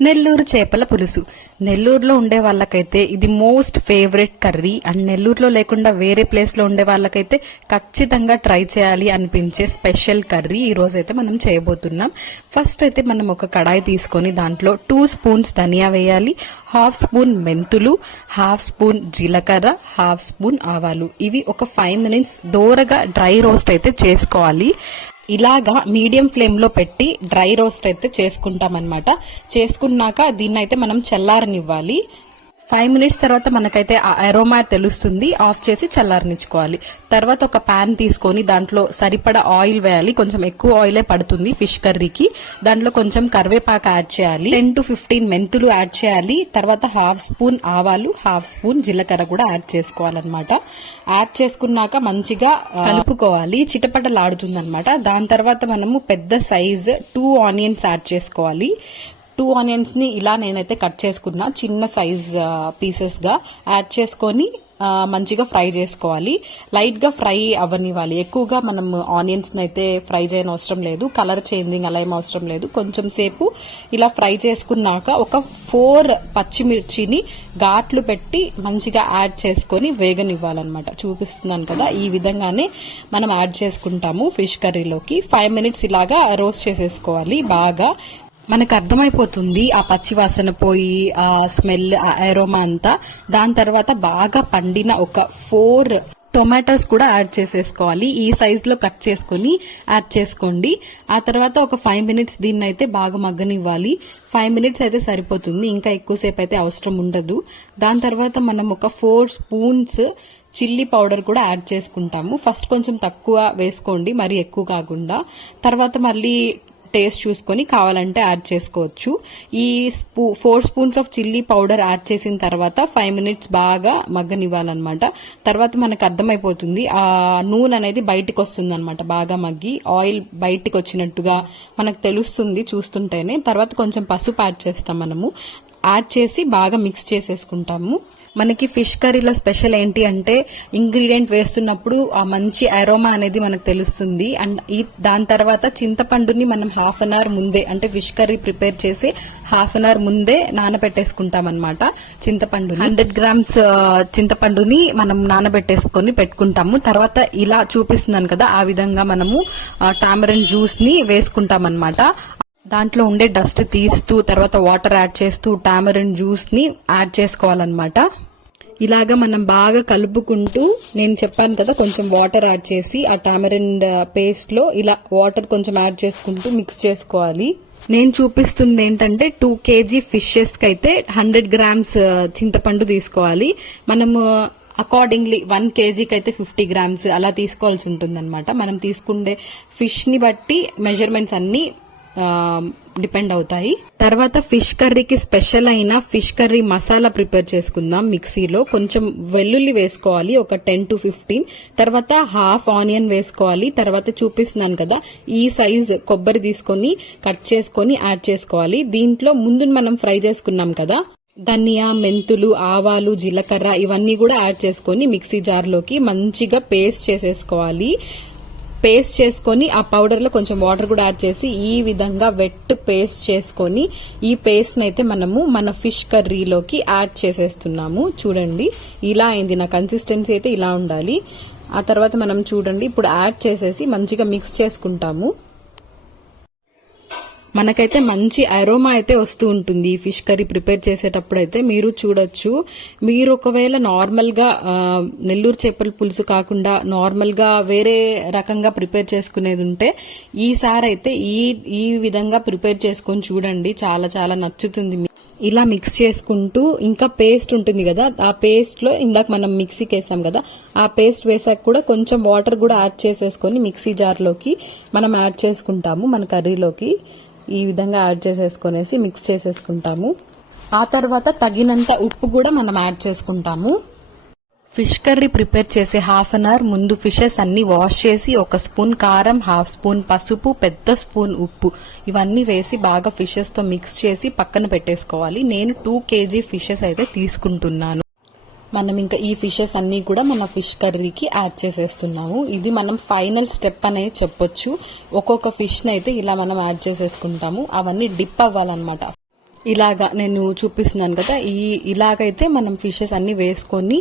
నెల్లూరు చేపల పులుసు. నెల్లూరులో ఉండే వాళ్ళకైతే ఇది మోస్ట్ ఫేవరెట్ కర్రీ. అండ్ నెల్లూరులో లేకుండా వేరే ప్లేస్లో ఉండే వాళ్ళకైతే ఖచ్చితంగా ట్రై చేయాలి అనిపించే స్పెషల్ కర్రీ ఈరోజు అయితే మనం చేయబోతున్నాం. ఫస్ట్ అయితే మనం ఒక కడాయి తీసుకొని దాంట్లో టూ స్పూన్స్ ధనియా వేయాలి హాఫ్ స్పూన్ మెంతులు హాఫ్ స్పూన్ జీలకర్ర హాఫ్ స్పూన్ ఆవాలు. ఇవి ఒక ఫైవ్ మినిట్స్ దోరగా డ్రై రోస్ట్ అయితే చేసుకోవాలి. ఇలాగా మీడియం ఫ్లేమ్లో పెట్టి డ్రై రోస్ట్ అయితే చేసుకుంటాం అనమాట చేసుకున్నాక దీన్ని అయితే మనం చల్లారనివ్వాలి. ఫైవ్ మినిట్స్ తర్వాత మనకైతే అరోమా తెలుస్తుంది. ఆఫ్ చేసి చల్లారనిచ్చుకోవాలి. తర్వాత ఒక ప్యాన్ తీసుకొని దాంట్లో సరిపడా ఆయిల్ వేయాలి. కొంచెం ఎక్కువ ఆయిలే పడుతుంది ఫిష్ కర్రీకి దాంట్లో కొంచెం కరివేపాకు యాడ్ చేయాలి. టెన్ టు ఫిఫ్టీన్ మెంతులు యాడ్ చేయాలి. తర్వాత హాఫ్ స్పూన్ ఆవాలు హాఫ్ స్పూన్ జీలకర్ర కూడా యాడ్ చేసుకోవాలన్నమాట. యాడ్ చేసుకున్నాక మంచిగా కలుపుకోవాలి. చిటపటలాడుతుంది అనమాట దాని తర్వాత మనము పెద్ద సైజ్ టూ ఆనియన్స్ యాడ్ చేసుకోవాలి. టూ ఆనియన్స్ని ఇలా నేనైతే కట్ చేసుకున్నా చిన్న సైజ్ పీసెస్గా యాడ్ చేసుకొని మంచిగా ఫ్రై చేసుకోవాలి. లైట్గా ఫ్రై అవ్వనివ్వాలి. ఎక్కువగా మనం ఆనియన్స్ అయితే ఫ్రై చేయని అవసరం లేదు. కలర్ చేంజింగ్ అలా ఏం అవసరం లేదు. కొంచెం సేపు ఇలా ఫ్రై చేసుకున్నాక ఒక ఫోర్ పచ్చిమిర్చిని ఘాట్లు పెట్టి మంచిగా యాడ్ చేసుకొని వేగనివ్వాలన్నమాట. చూపిస్తున్నాను కదా ఈ విధంగానే మనం యాడ్ చేసుకుంటాము ఫిష్ కర్రీలోకి. ఫైవ్ మినిట్స్ ఇలాగా రోస్ట్ చేసేసుకోవాలి. బాగా మనకు అర్థమైపోతుంది ఆ పచ్చి వాసన పోయి ఆ స్మెల్ ఆ అంతా. దాని తర్వాత బాగా పండిన ఒక ఫోర్ టొమాటోస్ కూడా యాడ్ చేసేసుకోవాలి. ఈ సైజ్లో కట్ చేసుకొని యాడ్ చేసుకోండి. ఆ తర్వాత ఒక ఫైవ్ మినిట్స్ దీన్ని అయితే బాగా మగ్గనివ్వాలి. ఫైవ్ మినిట్స్ అయితే సరిపోతుంది. ఇంకా ఎక్కువసేపు అయితే అవసరం ఉండదు. దాని తర్వాత మనం ఒక ఫోర్ స్పూన్స్ చిల్లీ పౌడర్ కూడా యాడ్ చేసుకుంటాము. ఫస్ట్ కొంచెం తక్కువ వేసుకోండి మరి ఎక్కువ కాకుండా. తర్వాత మళ్ళీ టేస్ట్ చూసుకొని కావాలంటే యాడ్ చేసుకోవచ్చు. ఈ స్పూ four spoons of chilli powder add చేసిన తర్వాత ఫైవ్ మినిట్స్ బాగా మగ్గనివ్వాలన్నమాట. తర్వాత మనకు అర్థమైపోతుంది ఆ నూనె అనేది బయటికి వస్తుంది అనమాట బాగా మగ్గి. ఆయిల్ బయటికి వచ్చినట్టుగా మనకు తెలుస్తుంది చూస్తుంటేనే. తర్వాత కొంచెం పసుపు యాడ్ చేస్తాం మనము. యాడ్ చేసి బాగా మిక్స్ చేసేసుకుంటాము. మనకి ఫిష్ కర్రీలో స్పెషల్ ఏంటి అంటే ఇంగ్రీడియంట్ వేస్తున్నప్పుడు ఆ మంచి అరోమా అనేది మనకు తెలుస్తుంది. అండ్ ఈ దాని తర్వాత చింతపండుని మనం హాఫ్ అన్ అవర్ ముందే అంటే ఫిష్ కర్రీ ప్రిపేర్ చేసి హాఫ్ అన్ అవర్ ముందే నానబెట్టేసుకుంటాం అనమాట చింతపండు హండ్రెడ్ గ్రామ్స్ చింతపండుని మనం నానబెట్టేసుకొని పెట్టుకుంటాము. తర్వాత ఇలా చూపిస్తున్నాను కదా ఆ విధంగా మనము టామరన్ జ్యూస్ని వేసుకుంటాం అనమాట దాంట్లో ఉండే డస్ట్ తీస్తూ తర్వాత వాటర్ యాడ్ చేస్తూ టామరిన్ జ్యూస్ని యాడ్ చేసుకోవాలన్నమాట. ఇలాగా మనం బాగా కలుపుకుంటూ నేను చెప్పాను కదా కొంచెం వాటర్ యాడ్ చేసి ఆ టామరిన్ పేస్ట్లో ఇలా వాటర్ కొంచెం యాడ్ చేసుకుంటూ మిక్స్ చేసుకోవాలి. నేను చూపిస్తుంది ఏంటంటే టూ కేజీ ఫిషెస్కి అయితే హండ్రెడ్ గ్రామ్స్ చింతపండు తీసుకోవాలి. మనము అకార్డింగ్లీ వన్ కేజీకి అయితే ఫిఫ్టీ గ్రామ్స్ అలా తీసుకోవాల్సి ఉంటుందన్నమాట. మనం తీసుకుండే ఫిష్ని బట్టి మెజర్మెంట్స్ అన్నీ డిపెండ్ అవుతాయి. తర్వాత ఫిష్ కర్రీకి స్పెషల్ అయిన ఫిష్ కర్రీ మసాలా ప్రిపేర్ చేసుకుందాం మిక్సీలో. కొంచెం వెల్లుల్లి వేసుకోవాలి ఒక టెన్ టు ఫిఫ్టీన్. తర్వాత హాఫ్ ఆనియన్ వేసుకోవాలి. తర్వాత చూపిస్తున్నాను కదా ఈ సైజ్ కొబ్బరి తీసుకొని కట్ చేసుకొని యాడ్ చేసుకోవాలి. దీంట్లో ముందు మనం ఫ్రై చేసుకున్నాం కదా ధనియా మెంతులు ఆవాలు జీలకర్ర ఇవన్నీ కూడా యాడ్ చేసుకొని మిక్సీ జార్లోకి మంచిగా పేస్ట్ చేసేసుకోవాలి. పేస్ట్ చేసుకొని ఆ పౌడర్లో కొంచెం వాటర్ కూడా యాడ్ చేసి ఈ విధంగా వెట్ పేస్ట్ చేసుకొని ఈ పేస్ట్ని అయితే మనము మన ఫిష్ కర్రీలోకి యాడ్ చేసేస్తున్నాము. చూడండి ఇలా అయింది. నా కన్సిస్టెన్సీ అయితే ఇలా ఉండాలి. ఆ తర్వాత మనం చూడండి ఇప్పుడు యాడ్ చేసేసి మంచిగా మిక్స్ చేసుకుంటాము. మనకైతే మంచి అరోమా అయితే వస్తూ ఉంటుంది. ఈ ఫిష్ కర్రీ ప్రిపేర్ చేసేటప్పుడు అయితే మీరు చూడొచ్చు. మీరు ఒకవేళ నార్మల్గా నెల్లూరు చేపల పులుసు కాకుండా నార్మల్గా వేరే రకంగా ప్రిపేర్ చేసుకునేది ఉంటే ఈసారి అయితే ఈ ఈ విధంగా ప్రిపేర్ చేసుకొని చూడండి. చాలా చాలా నచ్చుతుంది. ఇలా మిక్స్ చేసుకుంటూ ఇంకా పేస్ట్ ఉంటుంది కదా ఆ పేస్ట్లో ఇందాక మనం మిక్సీకి వేసాం కదా ఆ పేస్ట్ వేసాక కూడా కొంచెం వాటర్ కూడా యాడ్ చేసేసుకొని మిక్సీ జార్లోకి మనం యాడ్ చేసుకుంటాము మన కర్రీలోకి. ఈ విధంగా యాడ్ చేసేసుకునేసి మిక్స్ చేసేసుకుంటాము. ఆ తర్వాత తగినంత ఉప్పు కూడా మనం యాడ్ చేసుకుంటాము. ఫిష్ కర్రీ ప్రిపేర్ చేసే హాఫ్ అన్ అవర్ ముందు ఫిషెస్ అన్ని వాష్ చేసి ఒక స్పూన్ కారం హాఫ్ స్పూన్ పసుపు పెద్ద స్పూన్ ఉప్పు. ఇవన్నీ వేసి బాగా ఫిషెస్తో మిక్స్ చేసి పక్కన పెట్టేసుకోవాలి. నేను టూ కేజీ ఫిషెస్ అయితే తీసుకుంటున్నాను. మనం ఇంకా ఈ ఫిషెస్ అన్నీ కూడా మన ఫిష్ కర్రీకి యాడ్ చేసేస్తున్నాము. ఇది మనం ఫైనల్ స్టెప్ అనేది చెప్పొచ్చు. ఒక్కొక్క ఫిష్ని అయితే ఇలా మనం యాడ్ చేసేసుకుంటాము. అవన్నీ డిప్ అవ్వాలన్నమాట. ఇలాగా నేను చూపిస్తున్నాను కదా ఈ ఇలాగైతే మనం ఫిషెస్ అన్నీ వేసుకొని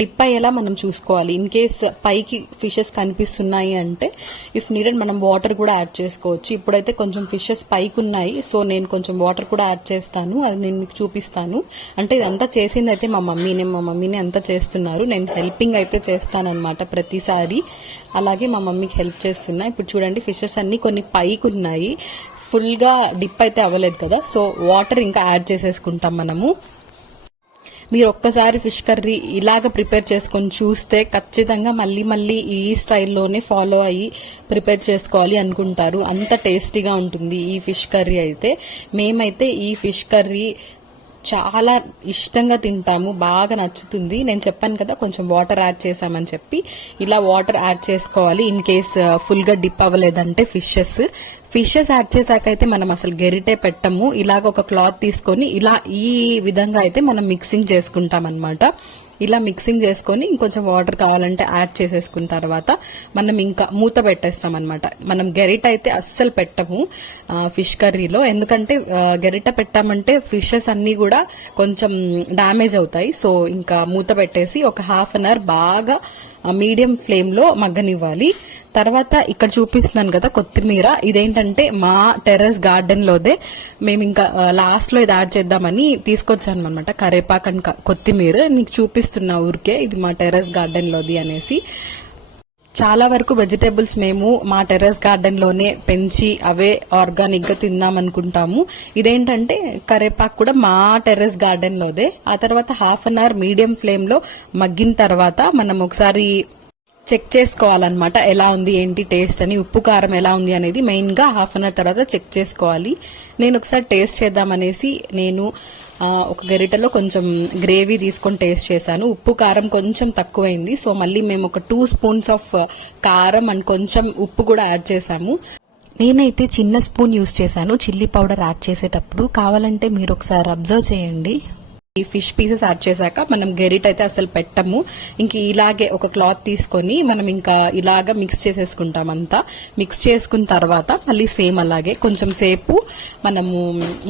డిప్ అయ్యేలా మనం చూసుకోవాలి. ఇన్ కేస్ పైకి ఫిషెస్ కనిపిస్తున్నాయి అంటే ఇఫ్ నీడెడ్ మనం వాటర్ కూడా యాడ్ చేసుకోవచ్చు. ఇప్పుడైతే కొంచెం ఫిషెస్ పైకి ఉన్నాయి సో నేను కొంచెం వాటర్ కూడా యాడ్ చేస్తాను. అది నేను మీకు చూపిస్తాను. అంటే ఇదంతా చేసింది అయితే మా మమ్మీనే మా మమ్మీనే అంతా చేస్తున్నారు. నేను హెల్పింగ్ అయితే చేస్తానన్నమాట ప్రతిసారి. అలాగే మా మమ్మీకి హెల్ప్ చేస్తున్నా. ఇప్పుడు చూడండి ఫిషెస్ అన్ని కొన్ని పైకి ఉన్నాయి ఫుల్గా డిప్ అయితే అవ్వలేదు కదా సో వాటర్ ఇంకా యాడ్ చేసేసుకుంటాం మనము. మీరు ఒక్కసారి ఫిష్ కర్రీ ఇలాగ ప్రిపేర్ చేసుకొని చూస్తే ఖచ్చితంగా మళ్ళీ మళ్ళీ ఈ స్టైల్లోనే ఫాలో అయ్యి ప్రిపేర్ చేసుకోవాలి అనుకుంటారు. అంత టేస్టీగా ఉంటుంది ఈ ఫిష్ కర్రీ అయితే. మేమైతే ఈ ఫిష్ కర్రీ చాలా ఇష్టంగా తింటాము బాగా నచ్చుతుంది. నేను చెప్పాను కదా కొంచెం వాటర్ యాడ్ చేసామని చెప్పి. ఇలా వాటర్ యాడ్ చేసుకోవాలి ఇన్ కేస్ ఫుల్గా డిప్ అవ్వలేదంటే ఫిషెస్. ఫిషెస్ యాడ్ చేశాకైతే మనం అసలు గెరిటే పెట్టము. ఇలాగ ఒక క్లాత్ తీసుకొని ఇలా ఈ విధంగా అయితే మనం మిక్సింగ్ చేసుకుంటాం అనమాట ఇలా మిక్సింగ్ చేసుకొని ఇంకొంచెం వాటర్ కావాలంటే యాడ్ చేసేసుకున్న తర్వాత మనం ఇంకా మూత పెట్టేస్తాం అనమాట మనం గెరిట అయితే అస్సలు పెట్టము ఫిష్ కర్రీలో. ఎందుకంటే గెరిట పెట్టామంటే ఫిషెస్ అన్నీ కూడా కొంచెం డ్యామేజ్ అవుతాయి. సో ఇంకా మూత పెట్టేసి ఒక హాఫ్ అన్ అవర్ బాగా మీడియం ఫ్లేమ్లో మగ్గనివ్వాలి. తర్వాత ఇక్కడ చూపిస్తున్నాను కదా కొత్తిమీర. ఇదేంటంటే మా టెర్రస్ గార్డెన్లోదే మేము ఇంకా లాస్ట్లో ఇది యాడ్ చేద్దామని తీసుకొచ్చాను అనమాట కరేపాక్ అండ్ క- కొత్తిమీర. మీకు చూపిస్తున్నా ఊరికే ఇది మా టెర్రస్ గార్డెన్లోది అనేసి. చాలా వరకు వెజిటేబుల్స్ మేము మా టెర్రస్ గార్డెన్లోనే పెంచి అవే ఆర్గానిక్గా అనుకుంటాము ఇదేంటంటే కరేపాకు కూడా మా టెర్రస్ గార్డెన్ లోదే ఆ తర్వాత హాఫ్ అన్ అవర్ మీడియం ఫ్లేమ్లో మగ్గిన తర్వాత మనం ఒకసారి చెక్ చేసుకోవాలన్నమాట. ఎలా ఉంది ఏంటి టేస్ట్ అని ఉప్పు కారం ఎలా ఉంది అనేది మెయిన్గా హాఫ్ అన్ అవర్ తర్వాత చెక్ చేసుకోవాలి. నేను ఒకసారి టేస్ట్ చేద్దామనేసి నేను ఒక గరిటెలో కొంచెం గ్రేవీ తీసుకొని టేస్ట్ చేశాను. ఉప్పు కారం కొంచెం తక్కువైంది. సో మళ్ళీ మేము ఒక టూ స్పూన్స్ ఆఫ్ కారం అండ్ కొంచెం ఉప్పు కూడా యాడ్ చేశాము. నేనైతే చిన్న స్పూన్ యూస్ చేశాను. చిల్లీ పౌడర్ యాడ్ చేసేటప్పుడు. కావాలంటే మీరు ఒకసారి అబ్జర్వ్ చేయండి. ఈ ఫిష్ పీసెస్ యాడ్ చేశాక మనం గెరిట్ అయితే అసలు పెట్టము. ఇంక ఇలాగే ఒక క్లాత్ తీసుకొని మనం ఇంకా ఇలాగా మిక్స్ చేసేసుకుంటాం అంతా. మిక్స్ చేసుకున్న తర్వాత మళ్ళీ సేమ్ అలాగే కొంచెం సేపు మనము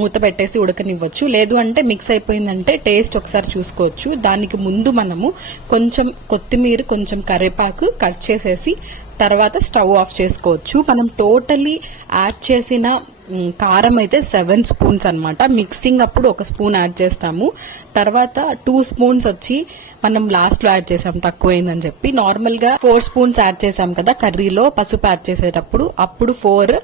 మూత పెట్టేసి ఉడకనివ్వచ్చు. లేదు అంటే మిక్స్ అయిపోయిందంటే టేస్ట్ ఒకసారి చూసుకోవచ్చు. దానికి ముందు మనము కొంచెం కొత్తిమీర కొంచెం కరివేపాకు కట్ చేసేసి తర్వాత స్టవ్ ఆఫ్ చేసుకోవచ్చు. మనం టోటలీ యాడ్ చేసిన కారం అయితే సెవెన్ స్పూన్స్ అనమాట మిక్సింగ్ అప్పుడు ఒక స్పూన్ యాడ్ చేస్తాము. తర్వాత టూ స్పూన్స్ వచ్చి మనం లాస్ట్లో యాడ్ చేసాం తక్కువైందని చెప్పి. నార్మల్గా ఫోర్ స్పూన్స్ యాడ్ చేసాం కదా కర్రీలో పసుపు యాడ్ చేసేటప్పుడు. అప్పుడు four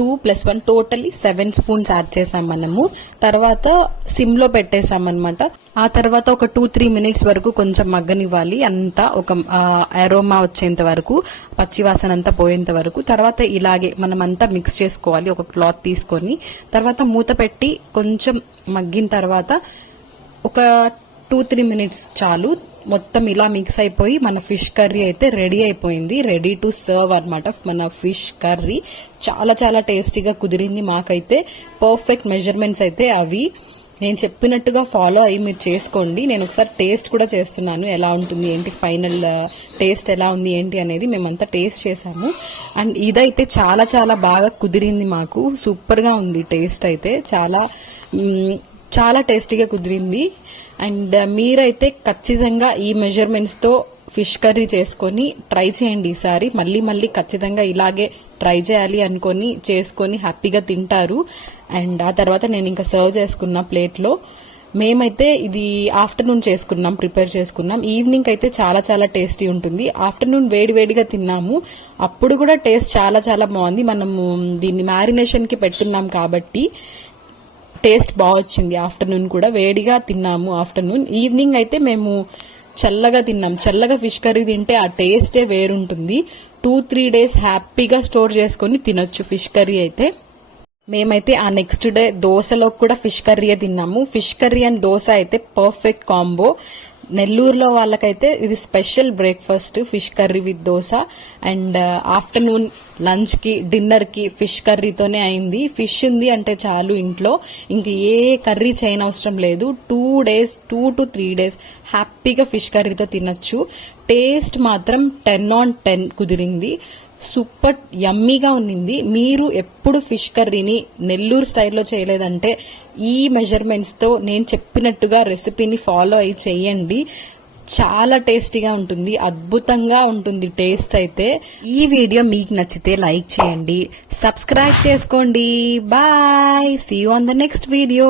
two plus one totally seven spoons add చేసాం మనము. తర్వాత సిమ్లో పెట్టేసాం అనమాట ఆ తర్వాత ఒక టూ త్రీ మినిట్స్ వరకు కొంచెం మగ్గనివ్వాలి. అంతా ఒక అరోమా వచ్చేంత వరకు పచ్చివాసన అంతా పోయేంత వరకు. తర్వాత ఇలాగే మనం అంతా మిక్స్ చేసుకోవాలి ఒక క్లాత్ తీసుకొని. తర్వాత మూత పెట్టి కొంచెం మగ్గిన తర్వాత ఒక టూ త్రీ మినిట్స్ చాలు. మొత్తం ఇలా మిక్స్ అయిపోయి మన ఫిష్ కర్రీ అయితే రెడీ అయిపోయింది. రెడీ టు సర్వ్ అనమాట మన ఫిష్ కర్రీ చాలా చాలా టేస్టీగా కుదిరింది మాకైతే. పర్ఫెక్ట్ మెజర్మెంట్స్ అయితే అవి. నేను చెప్పినట్టుగా ఫాలో అయ్యి మీరు చేసుకోండి. నేను ఒకసారి టేస్ట్ కూడా చేస్తున్నాను. ఎలా ఉంటుంది ఏంటి ఫైనల్ టేస్ట్ ఎలా ఉంది ఏంటి అనేది మేమంతా టేస్ట్ చేసాము అండ్ ఇదైతే చాలా చాలా బాగా కుదిరింది మాకు. సూపర్గా ఉంది టేస్ట్ అయితే. చాలా చాలా టేస్టీగా కుదిరింది. అండ్ uh, మీరైతే ఖచ్చితంగా ఈ మెజర్మెంట్స్తో ఫిష్ కర్రీ చేసుకొని ట్రై చేయండి ఈసారి. మళ్ళీ మళ్ళీ ఖచ్చితంగా ఇలాగే ట్రై చేయాలి అనుకొని చేసుకొని హ్యాపీగా తింటారు. అండ్ ఆ తర్వాత నేను ఇంకా సర్వ్ చేసుకున్న ప్లేట్లో మేమైతే ఇది ఆఫ్టర్నూన్ చేసుకున్నాం ప్రిపేర్ చేసుకున్నాం. ఈవినింగ్ అయితే చాలా చాలా టేస్టీ ఉంటుంది. ఆఫ్టర్నూన్ వేడి వేడిగా తిన్నాము. అప్పుడు కూడా టేస్ట్ చాలా చాలా బాగుంది. మనము దీన్ని మ్యారినేషన్కి పెట్టున్నాం కాబట్టి టేస్ట్ బాగా వచ్చింది. ఆఫ్టర్నూన్ కూడా వేడిగా తిన్నాము. ఆఫ్టర్నూన్ ఈవినింగ్ అయితే మేము చల్లగా తిన్నాం. చల్లగా ఫిష్ కర్రీ తింటే ఆ టేస్టే వేరుంటుంది. టూ త్రీ డేస్ హ్యాపీగా స్టోర్ చేసుకొని తినొచ్చు ఫిష్ కర్రీ అయితే. మేమైతే ఆ నెక్స్ట్ డే దోశలో కూడా ఫిష్ కర్రీయే తిన్నాము. ఫిష్ కర్రీ అండ్ దోశ అయితే పర్ఫెక్ట్ కాంబో. నెల్లూరులో వాళ్ళకైతే ఇది special breakfast fish curry with dosa. And uh, afternoon లంచ్కి డిన్నర్కి ఫిష్ కర్రీతోనే అయింది. ఫిష్ ఉంది అంటే చాలు ఇంట్లో. ఇంక ఏ కర్రీ చేయనవసరం లేదు. Two days two to three days హ్యాపీగా ఫిష్ కర్రీతో తినచ్చు. టేస్ట్ మాత్రం టెన్ ఆన్ టెన్ కుదిరింది. సూపర్ యమ్మీగా ఉన్నింది. మీరు ఎప్పుడు ఫిష్ కర్రీని నెల్లూరు స్టైల్లో చేయలేదంటే ఈ మెజర్మెంట్స్తో నేను చెప్పినట్టుగా రెసిపీని ఫాలో అయ్యి చేయండి. చాలా టేస్టీగా ఉంటుంది. అద్భుతంగా ఉంటుంది టేస్ట్ అయితే. ఈ వీడియో మీకు నచ్చితే లైక్ చేయండి. సబ్స్క్రైబ్ చేసుకోండి. Bye. See on the next video